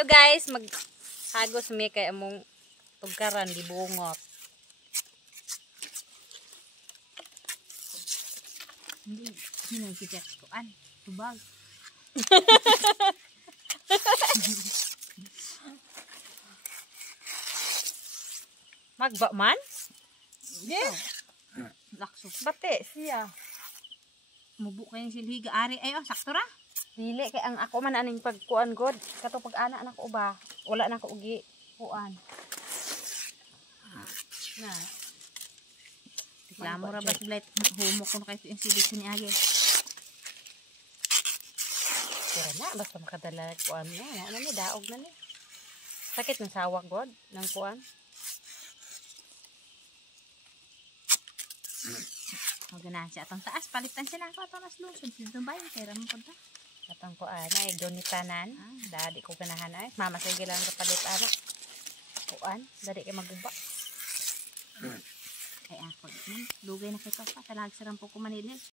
So guys, maghagos mi kay among tugkaran di bungot. Hindi kita kuan, tubag. Magba man? Yes. Lakso. Bate siya. Mubo kayo silhiga ari ay sakto ra. Dili kay ang ako man aning pagkuan god. Kato pag ana na ko ba? Wala na ko ugi kuan. Na. Reklamo ra ba siblet humok kuno kay yung silig ni agi. Pero na basta makadala kuan na. Ano ni daog na ni. Sakit ng sawak god ng kuan. Magana siya atong taas palitan siya nako atong nas lusod dito ba kay ra mo punta. Atong kuan ay donitanan. Dadi ko ganahan ay. Mama sige lang kapalit ana. Kuan, dadi kay maguba. Ay ako, lugay na kay pa talag sa rampo ko Manila.